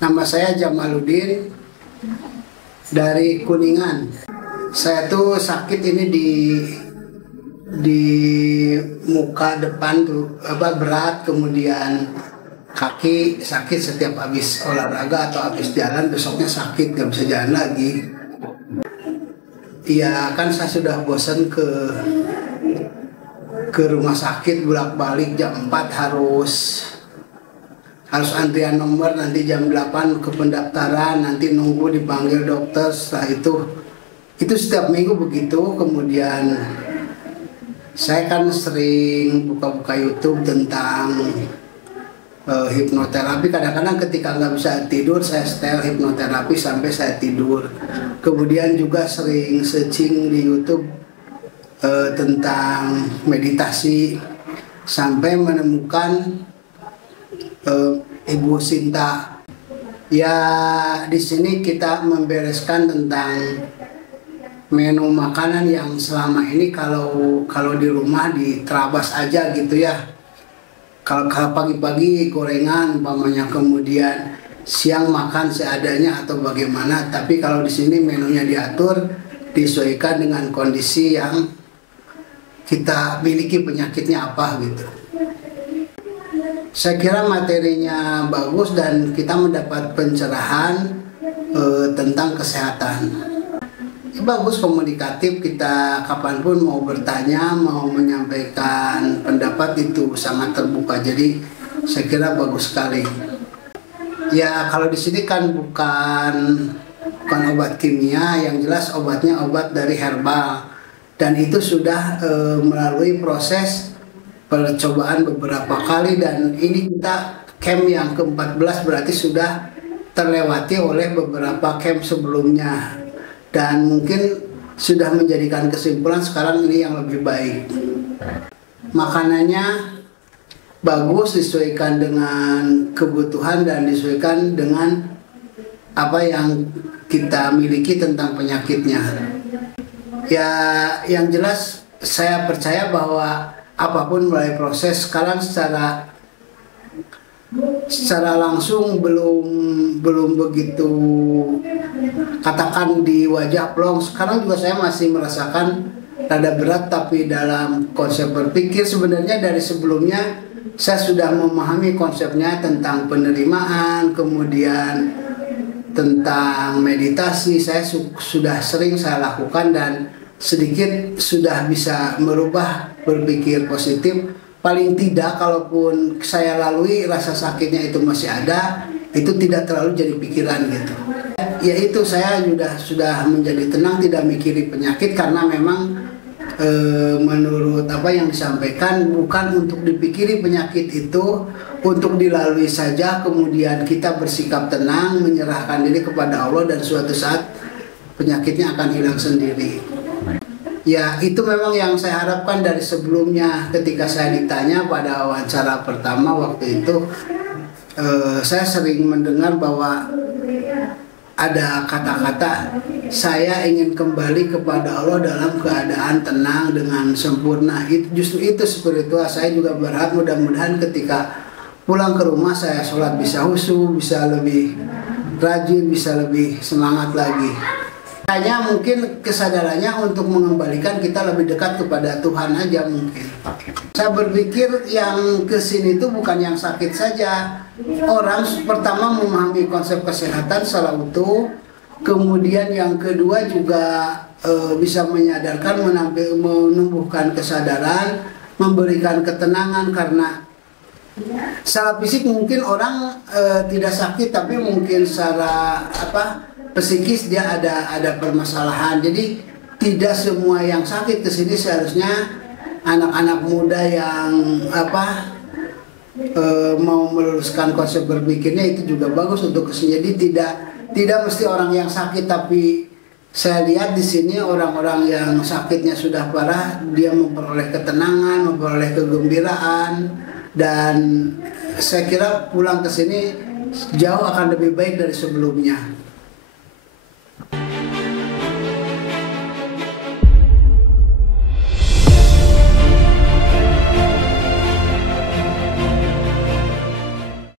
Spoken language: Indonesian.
Nama saya Jamaluddin dari Kuningan. Saya tuh sakit ini di muka depan tuh berat, kemudian kaki sakit setiap habis olahraga atau habis jalan, besoknya sakit gak bisa jalan lagi. Iya kan saya sudah bosan ke rumah sakit bolak-balik jam 4 harus antrian nomor, nanti jam 8 ke pendaftaran, nanti nunggu dipanggil dokter. Setelah itu setiap minggu begitu. Kemudian saya kan sering buka-buka YouTube tentang hipnoterapi. Kadang-kadang ketika nggak bisa tidur saya setel hipnoterapi sampai saya tidur. Kemudian juga sering searching di YouTube tentang meditasi sampai menemukan Ibu Sinta. Ya di sini kita membereskan tentang menu makanan yang selama ini kalau di rumah diterabas aja gitu ya. Kalau pagi-pagi gorengan umpamanya, kemudian siang makan seadanya atau bagaimana. Tapi kalau di sini menunya diatur, disesuaikan dengan kondisi yang kita miliki, penyakitnya apa gitu. Saya kira materinya bagus dan kita mendapat pencerahan tentang kesehatan. Bagus, komunikatif, kita kapanpun mau bertanya, mau menyampaikan pendapat itu sangat terbuka. Jadi saya kira bagus sekali. Ya kalau di sini kan bukan obat kimia, yang jelas obatnya obat dari herbal. Dan itu sudah melalui proses percobaan beberapa kali, dan ini kita camp yang ke-14 berarti sudah terlewati oleh beberapa camp sebelumnya, dan mungkin sudah menjadikan kesimpulan sekarang ini yang lebih baik. Makanannya bagus, disesuaikan dengan kebutuhan dan disesuaikan dengan apa yang kita miliki tentang penyakitnya. Ya yang jelas saya percaya bahwa apapun mulai proses. Sekarang secara langsung belum begitu, katakan di wajah plong. Sekarang juga saya masih merasakan rada berat, tapi dalam konsep berpikir sebenarnya dari sebelumnya saya sudah memahami konsepnya tentang penerimaan, kemudian tentang meditasi. Saya sudah sering saya lakukan dan sedikit sudah bisa merubah berpikir positif. Paling tidak kalaupun saya lalui rasa sakitnya itu masih ada, itu tidak terlalu jadi pikiran gitu. Ya itu, saya sudah menjadi tenang, tidak mikiri penyakit, karena memang menurut apa yang disampaikan bukan untuk dipikiri penyakit itu, untuk dilalui saja, kemudian kita bersikap tenang, menyerahkan diri kepada Allah, dan suatu saat penyakitnya akan hilang sendiri. Ya itu memang yang saya harapkan dari sebelumnya. Ketika saya ditanya pada wawancara pertama waktu itu, saya sering mendengar bahwa ada kata-kata, saya ingin kembali kepada Allah dalam keadaan tenang dengan sempurna. Justru itu spiritual. Saya juga berharap mudah-mudahan ketika pulang ke rumah saya sholat bisa khusyuk, bisa lebih rajin, bisa lebih semangat lagi. Hanya mungkin kesadarannya untuk mengembalikan kita lebih dekat kepada Tuhan aja mungkin. Saya berpikir yang kesini itu bukan yang sakit saja. Orang pertama memahami konsep kesehatan secara utuh. Kemudian yang kedua juga bisa menyadarkan, menumbuhkan kesadaran, memberikan ketenangan. Karena secara fisik mungkin orang tidak sakit, tapi mungkin secara psikis dia ada permasalahan. Jadi tidak semua yang sakit kesini. Seharusnya anak-anak muda yang mau meluruskan konsep berpikirnya itu juga bagus untuk kesini. Jadi tidak mesti orang yang sakit, tapi saya lihat di sini orang-orang yang sakitnya sudah parah, dia memperoleh ketenangan, memperoleh kegembiraan, dan saya kira pulang ke sini jauh akan lebih baik dari sebelumnya.